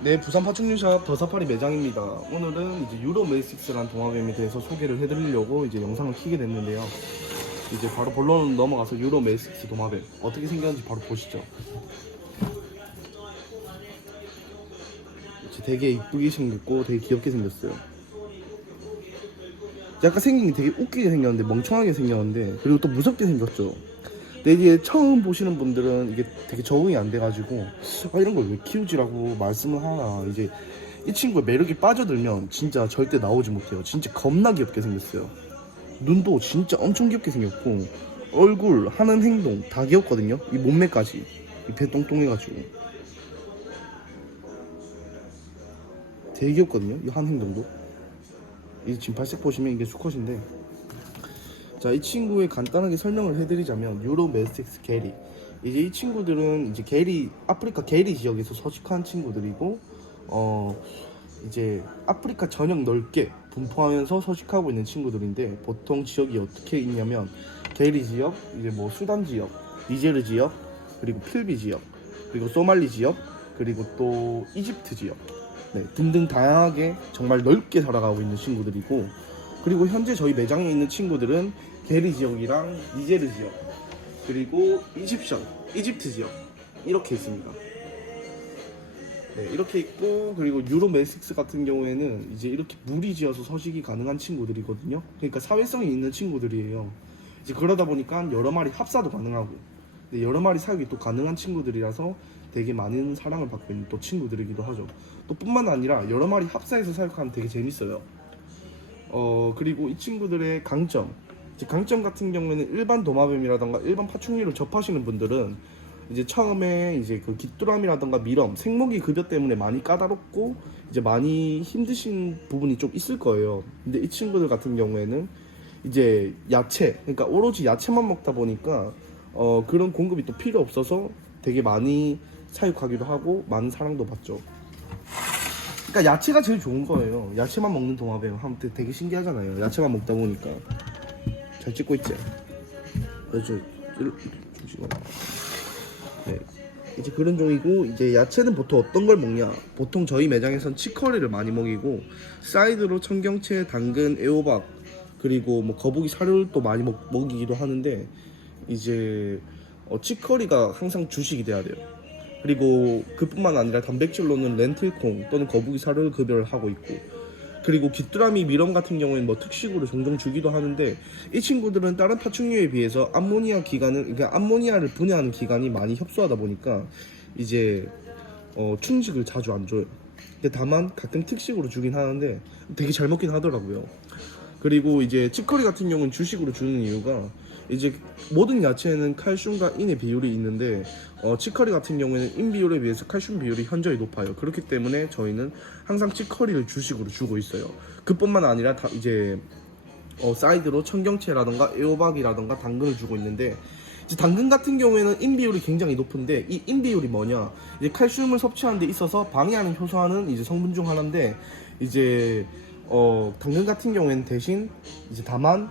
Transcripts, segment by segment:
네, 부산 파충류샵 더사파리 매장입니다. 오늘은 이제 유로 메이식스라는 동화뱀에 대해서 소개를 해드리려고 이제 영상을 켜게 됐는데요. 이제 바로 본론 넘어가서 유로 메이식스 도마뱀 어떻게 생겼는지 바로 보시죠. 되게 이쁘게 생겼고 되게 귀엽게 생겼어요. 약간 생긴 게 되게 웃기게 생겼는데, 멍청하게 생겼는데, 그리고 또 무섭게 생겼죠. 근데 이게 처음 보시는 분들은 이게 되게 적응이 안 돼가지고 이런 걸 왜 키우지라고 말씀을 하나, 이제 이 친구의 매력이 빠져들면 진짜 절대 나오지 못해요. 진짜 겁나 귀엽게 생겼어요. 눈도 진짜 엄청 귀엽게 생겼고, 얼굴, 하는 행동 다 귀엽거든요. 이 몸매까지, 이 배 똥똥해가지고 되게 귀엽거든요. 이 하는 행동도. 이 지금 발색 보시면 이게 수컷인데, 자, 이 친구의 간단하게 설명을 해드리자면 유로 메스틱스 게리, 이제 이 친구들은 이제 게리, 아프리카 게리 지역에서 서식한 친구들이고, 이제 아프리카 전역 넓게 분포하면서 서식하고 있는 친구들인데, 보통 지역이 어떻게 있냐면 게리 지역, 이제 뭐 수단 지역, 니제르 지역, 그리고 필비 지역, 그리고 소말리 지역, 그리고 또 이집트 지역, 네, 등등 다양하게 정말 넓게 살아가고 있는 친구들이고, 그리고 현재 저희 매장에 있는 친구들은 게리 지역이랑 니제르 지역, 그리고 이집트 지역 이렇게 있습니다. 네, 이렇게 있고, 그리고 유로 메식스 같은 경우에는 이제 이렇게 무리지어서 서식이 가능한 친구들이거든요. 그러니까 사회성이 있는 친구들이에요. 이제 그러다 보니까 여러 마리 합사도 가능하고, 네, 여러 마리 사육이 또 가능한 친구들이라서 되게 많은 사랑을 받고 있는 또 친구들이기도 하죠. 또 뿐만 아니라 여러 마리 합사해서 사육하면 되게 재밌어요. 그리고 이 친구들의 강점, 이제 강점 같은 경우에는 일반 도마뱀이라던가 일반 파충류를 접하시는 분들은 이제 처음에 이제 그 귀뚜라미라던가 미럼, 생모기 급여 때문에 많이 까다롭고 이제 많이 힘드신 부분이 좀 있을 거예요. 근데 이 친구들 같은 경우에는 이제 야채, 그러니까 오로지 야채만 먹다 보니까 그런 공급이 또 필요 없어서 되게 많이 사육하기도 하고 많은 사랑도 받죠. 그러니까 야채가 제일 좋은 거예요. 야채만 먹는 도마뱀 하면 되게 신기하잖아요. 야채만 먹다 보니까. 잘 찍고 있지? 잠시만. 네. 이제 그런 종이고, 이제 야채는 보통 어떤 걸 먹냐? 보통 저희 매장에선 치커리를 많이 먹이고, 사이드로 청경채, 당근, 애호박, 그리고 뭐 거북이 사료도 많이 먹이기도 하는데, 이제 치커리가 항상 주식이 돼야 돼요. 그리고 그뿐만 아니라 단백질로는 렌틸콩 또는 거북이 사료를 급여를 하고 있고, 그리고 귀뚜라미 미럼 같은 경우에는 뭐 특식으로 종종 주기도 하는데, 이 친구들은 다른 파충류에 비해서 암모니아 기관을, 그러니까 암모니아를 분해하는 기관이 많이 협소하다 보니까 이제 충식을 자주 안 줘요. 근데 다만 가끔 특식으로 주긴 하는데 되게 잘 먹긴 하더라고요. 그리고 이제 치커리 같은 경우는 주식으로 주는 이유가, 이제 모든 야채에는 칼슘과 인의 비율이 있는데 치커리 같은 경우에는 인 비율에 비해서 칼슘 비율이 현저히 높아요. 그렇기 때문에 저희는 항상 치커리를 주식으로 주고 있어요. 그뿐만 아니라 이제 사이드로 청경채라던가 애호박이라던가 당근을 주고 있는데, 이제 당근 같은 경우에는 인 비율이 굉장히 높은데, 이 인 비율이 뭐냐, 이제 칼슘을 섭취하는 데 있어서 방해하는 효소하는 이제 성분 중 하나인데, 이제 당근 같은 경우에는 대신 이제 다만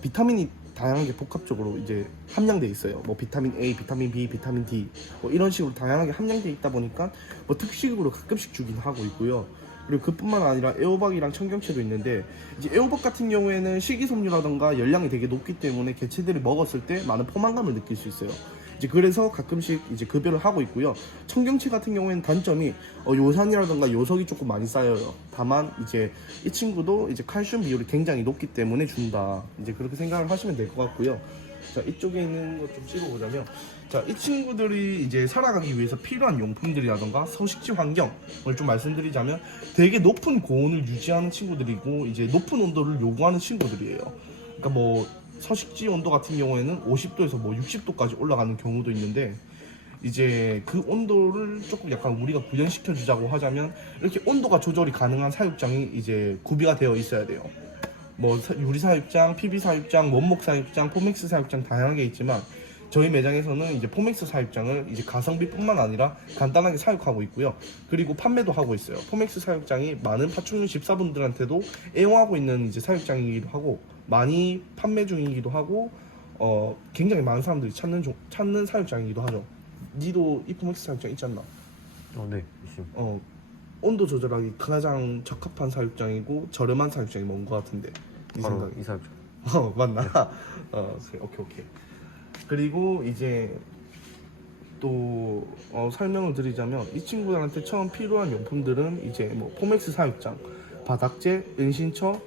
비타민이 다양하게 복합적으로 이제 함량돼 있어요. 뭐 비타민 A, 비타민 B, 비타민 D 뭐 이런 식으로 다양하게 함량돼 있다 보니까 뭐 특식으로 가끔씩 주긴 하고 있고요. 그리고 그뿐만 아니라 애호박이랑 청경채도 있는데, 이제 애호박 같은 경우에는 식이섬유라던가 열량이 되게 높기 때문에 개체들이 먹었을 때 많은 포만감을 느낄 수 있어요. 이제 그래서 가끔씩 이제 급여를 하고 있고요. 청경채 같은 경우에는 단점이 요산이라던가 요석이 조금 많이 쌓여요. 다만 이제 이 친구도 이제 칼슘 비율이 굉장히 높기 때문에 준다, 이제 그렇게 생각을 하시면 될 것 같고요. 자, 이쪽에 있는 것 좀 찍어보자면, 자, 이 친구들이 이제 살아가기 위해서 필요한 용품들이라던가 서식지 환경을 좀 말씀드리자면, 되게 높은 고온을 유지하는 친구들이고 이제 높은 온도를 요구하는 친구들이에요. 그러니까 뭐 서식지 온도 같은 경우에는 50도에서 뭐 60도까지 올라가는 경우도 있는데, 이제 그 온도를 조금 약간 우리가 구현시켜 주자고 하자면, 이렇게 온도가 조절이 가능한 사육장이 이제 구비가 되어 있어야 돼요. 뭐 유리 사육장, PB 사육장, 원목 사육장, 포맥스 사육장 다양하게 있지만, 저희 매장에서는 이제 포맥스 사육장을 이제 가성비뿐만 아니라 간단하게 사육하고 있고요. 그리고 판매도 하고 있어요. 포맥스 사육장이 많은 파충류 집사분들한테도 애용하고 있는 이제 사육장이기도 하고, 많이 판매 중이기도 하고, 굉장히 많은 사람들이 찾는 사육장이기도 하죠. 니도 이 포맥스 사육장 있지 않나? 네, 있습니다. 온도 조절하기 가장 적합한 사육장이고 저렴한 사육장이 뭔 것 같은데 이 바로 생각이. 이사육장. 맞나? 그래, 오케이. 그리고 이제 또 설명을 드리자면 이 친구들한테 처음 필요한 용품들은 이제 뭐 포맥스 사육장, 바닥재, 은신처,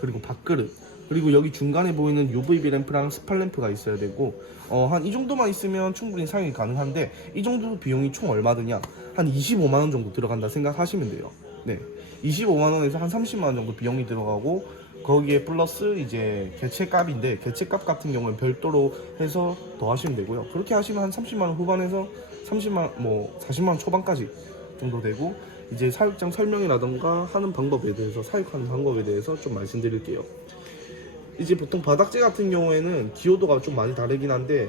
그리고 밥그릇, 그리고 여기 중간에 보이는 UVB 램프랑 스팟 램프가 있어야 되고 한 이 정도만 있으면 충분히 사용이 가능한데 이 정도 비용이 총 얼마 드냐? 한 25만 원 정도 들어간다 생각하시면 돼요. 네, 25만 원에서 한 30만 원 정도 비용이 들어가고 거기에 플러스 이제 개체값인데 개체값 같은 경우는 별도로 해서 더 하시면 되고요. 그렇게 하시면 한 30만 원 후반에서 30만 뭐 40만 원 초반까지 정도 되고 이제 사육장 설명이라던가 하는 방법에 대해서 사육하는 방법에 대해서 좀 말씀드릴게요. 이제 보통 바닥재 같은 경우에는 기호도가 좀 많이 다르긴 한데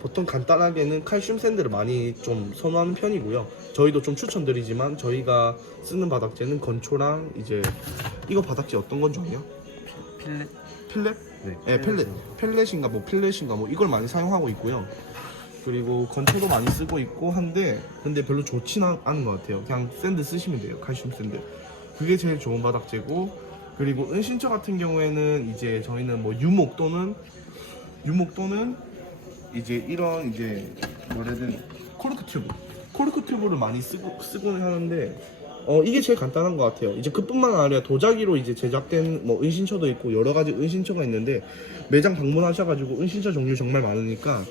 보통 간단하게는 칼슘 샌드를 많이 좀 선호하는 편이고요. 저희도 좀 추천드리지만 저희가 쓰는 바닥재는 건초랑 이제 이거 바닥재 어떤 건지 아냐? 필렛? 필렛? 네, 펠렛인가 뭐 필렛인가 뭐 이걸 많이 사용하고 있고요. 그리고 건초도 많이 쓰고 있고 한데 근데 별로 좋지는 않은 것 같아요. 그냥 샌드 쓰시면 돼요. 칼슘 샌드. 그게 제일 좋은 바닥재고 그리고 은신처 같은 경우에는 이제 저희는 뭐 유목 또는 이제 이런 이제 뭐래든 코르크 튜브를 많이 쓰고는 하는데 이게 제일 간단한 것 같아요. 이제 그뿐만 아니라 도자기로 이제 제작된 뭐 은신처도 있고 여러 가지 은신처가 있는데 매장 방문하셔가지고 은신처 종류 정말 많으니까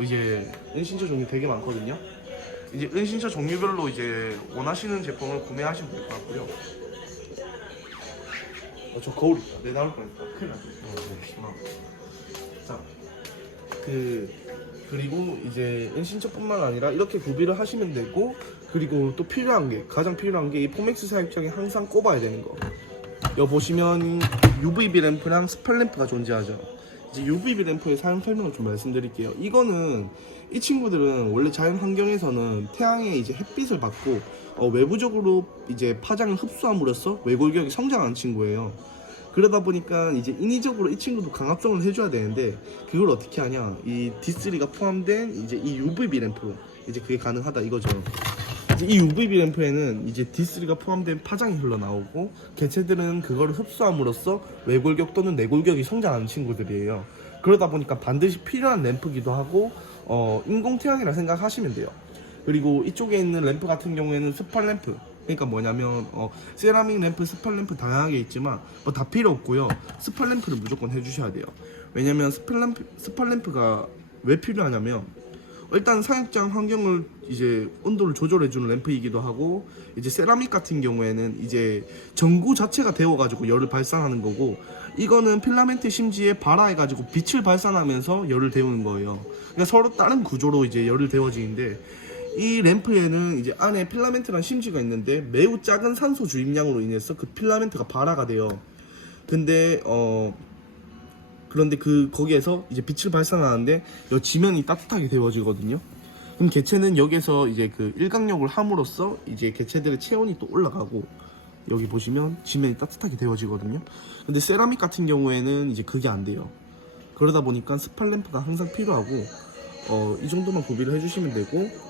이제 은신처 종류 되게 많거든요. 이제 은신처 종류별로 이제 원하시는 제품을 구매하시면 될 것 같고요. 저 거울 있다. 내 나올 뻔했다. 큰일 났네. 자, 그리고 이제 은신처뿐만 아니라 이렇게 구비를 하시면 되고 그리고 또 필요한 게 가장 필요한 게 이 포맥스 사육장에 항상 꼽아야 되는 거. 여기 보시면 UVB 램프랑 스팟 램프가 존재하죠. 이제 UVB 램프의 사용 설명을 좀 말씀드릴게요. 이거는 이 친구들은 원래 자연 환경에서는 태양의 이제 햇빛을 받고 외부적으로 이제 파장을 흡수함으로써 외골격이 성장하는 친구예요. 그러다 보니까 이제 인위적으로 이 친구도 강압성을 해줘야 되는데 그걸 어떻게 하냐? 이 D3가 포함된 이제 이 UVB 램프 이제 그게 가능하다 이거죠. 이제 이 UVB 램프에는 이제 D3가 포함된 파장이 흘러나오고 개체들은 그거를 흡수함으로써 외골격 또는 내골격이 성장하는 친구들이에요. 그러다 보니까 반드시 필요한 램프기도 하고 인공태양이라 생각하시면 돼요. 그리고 이쪽에 있는 램프 같은 경우에는 스팟 램프, 그러니까 뭐냐면 세라믹 램프, 스팟 램프 다양하게 있지만 뭐 다 필요 없고요. 스팟 램프를 무조건 해주셔야 돼요. 왜냐면 스팟 램프가 왜 필요하냐면 일단 사육장 환경을 이제 온도를 조절해주는 램프이기도 하고 이제 세라믹 같은 경우에는 이제 전구 자체가 데워가지고 열을 발산하는 거고 이거는 필라멘트 심지에 발화해가지고 빛을 발산하면서 열을 데우는 거예요. 그러니까 서로 다른 구조로 이제 열을 데워지는데 이 램프에는 이제 안에 필라멘트란 심지가 있는데 매우 작은 산소 주입량으로 인해서 그 필라멘트가 발화가 돼요. 근데 그런데 거기에서 이제 빛을 발산하는데 이 지면이 따뜻하게 데워지거든요. 그럼 개체는 여기서 이제 그 일광욕을 함으로써 이제 개체들의 체온이 또 올라가고 여기 보시면 지면이 따뜻하게 데워지거든요. 근데 세라믹 같은 경우에는 이제 그게 안 돼요. 그러다 보니까 스팟 램프가 항상 필요하고 이 정도만 구비를 해주시면 되고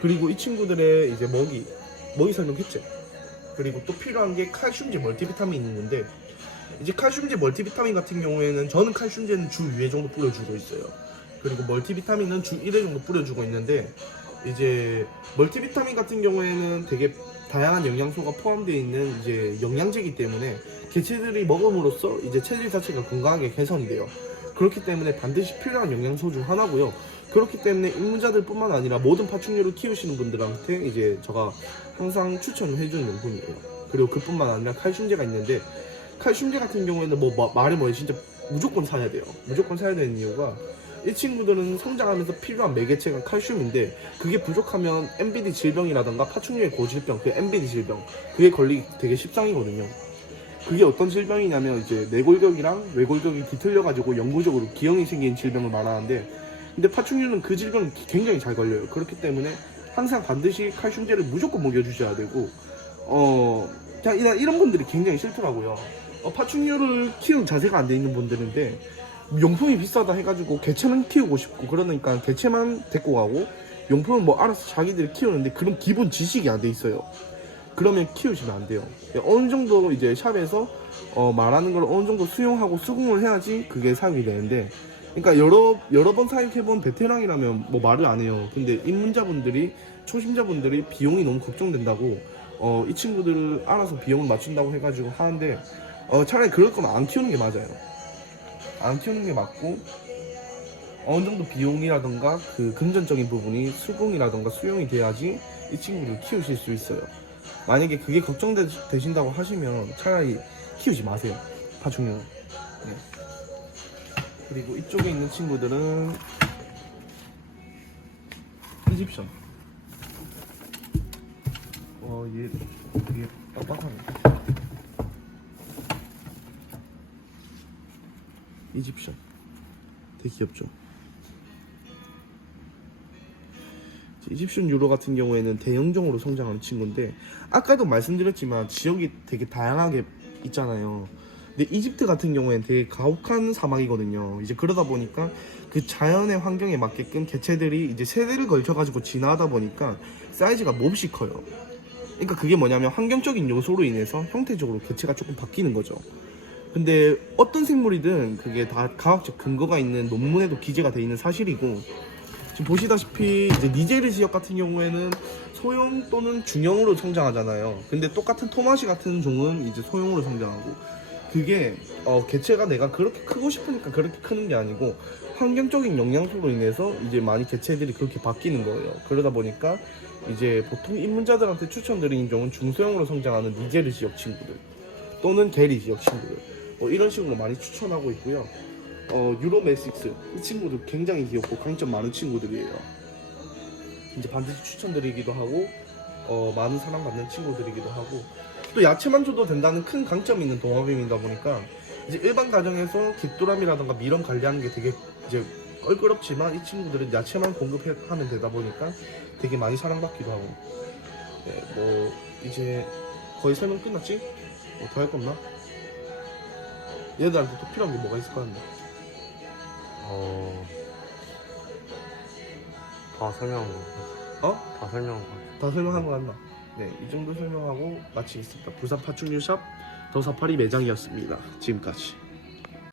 그리고 이 친구들의 이제 먹이 설명했죠. 그리고 또 필요한 게 칼슘제 멀티비타민이 있는데 이제 칼슘제 멀티비타민 같은 경우에는 저는 칼슘제는 주 2회 정도 뿌려주고 있어요. 그리고 멀티비타민은 주 1회 정도 뿌려주고 있는데 이제 멀티비타민 같은 경우에는 되게 다양한 영양소가 포함되어 있는 이제 영양제이기 때문에 개체들이 먹음으로써 이제 체질 자체가 건강하게 개선이 돼요. 그렇기 때문에 반드시 필요한 영양소 중 하나고요. 그렇기 때문에 입문자들 뿐만 아니라 모든 파충류를 키우시는 분들한테 이제 제가 항상 추천을 해주는 용품이에요. 그리고 그뿐만 아니라 칼슘제가 있는데 칼슘제 같은 경우에는 말이 뭐예요? 진짜 무조건 사야 돼요. 무조건 사야 되는 이유가 이 친구들은 성장하면서 필요한 매개체가 칼슘인데 그게 부족하면 MBD 질병이라던가 파충류의 고질병, 그 MBD 질병 그게 걸리기 되게 십상이거든요. 그게 어떤 질병이냐면 이제 내골격이랑 외골격이 뒤틀려가지고 영구적으로 기형이 생긴 질병을 말하는데 근데 파충류는 그 질병이 굉장히 잘 걸려요. 그렇기 때문에 항상 반드시 칼슘제를 무조건 먹여주셔야 되고 이런 분들이 굉장히 싫더라고요. 파충류를 키우는 자세가 안 돼 있는 분들인데 용품이 비싸다 해가지고 개체만 키우고 싶고 그러니까 개체만 데리고 가고 용품은 뭐 알아서 자기들이 키우는데 그런 기본 지식이 안 돼 있어요. 그러면 키우시면 안 돼요. 어느 정도 이제 샵에서 말하는 걸 어느 정도 수용하고 수긍을 해야지 그게 사육이 되는데, 그러니까 여러 번 사육해본 베테랑이라면 뭐 말을 안 해요. 근데 입문자분들이, 초심자분들이 비용이 너무 걱정된다고 이 친구들을 알아서 비용을 맞춘다고 해가지고 하는데, 차라리 그럴 거면 안 키우는 게 맞아요. 안 키우는 게 맞고, 어느 정도 비용이라던가 그 금전적인 부분이 수긍이라던가 수용이 돼야지 이 친구를 키우실 수 있어요. 만약에 그게 걱정되신다고 하시면 차라리 키우지 마세요, 파충류는. 네. 그리고 이쪽에 있는 친구들은 이집션. 얘 되게 빡빡하네. 이집션 되게 귀엽죠. 이집션 유로 같은 경우에는 대형종으로 성장하는 친구인데, 아까도 말씀드렸지만 지역이 되게 다양하게 있잖아요. 근데 이집트 같은 경우에는 되게 가혹한 사막이거든요. 이제 그러다 보니까 그 자연의 환경에 맞게끔 개체들이 이제 세대를 걸쳐가지고 진화하다 보니까 사이즈가 몹시 커요. 그러니까 그게 뭐냐면 환경적인 요소로 인해서 형태적으로 개체가 조금 바뀌는 거죠. 근데 어떤 생물이든 그게 다 과학적 근거가 있는 논문에도 기재가 돼 있는 사실이고, 지금 보시다시피 이제 니제르 지역 같은 경우에는 소형 또는 중형으로 성장하잖아요. 근데 똑같은 토마시 같은 종은 이제 소형으로 성장하고, 그게 개체가 내가 그렇게 크고 싶으니까 그렇게 크는 게 아니고 환경적인 영향소로 인해서 이제 많이 개체들이 그렇게 바뀌는 거예요. 그러다 보니까 이제 보통 입문자들한테 추천드리는 종은 중소형으로 성장하는 니제르 지역 친구들 또는 게리 지역 친구들, 이런 식으로 많이 추천하고 있고요. 유로메식스 이 친구도 굉장히 귀엽고 강점 많은 친구들이에요. 이제 반드시 추천드리기도 하고 많은 사랑받는 친구들이기도 하고, 또 야채만 줘도 된다는 큰 강점이 있는 동화뱀이다 보니까 이제 일반 가정에서 깃도람이라던가 미럼 관리하는 게 되게 이제 껄끄럽지만, 이 친구들은 야채만 공급하면 되다 보니까 되게 많이 사랑받기도 하고. 네, 뭐 이제 거의 설명 끝났지? 뭐 더 할 거 없나? 얘들한테 또 필요한 게 뭐가 있을 것 같나? 다 설명한 거. 다 설명한 거. 다 설명한 거 같나? 네, 이 정도 설명하고 마치겠습니다. 부산 파충류샵 더사파리 매장이었습니다. 지금까지.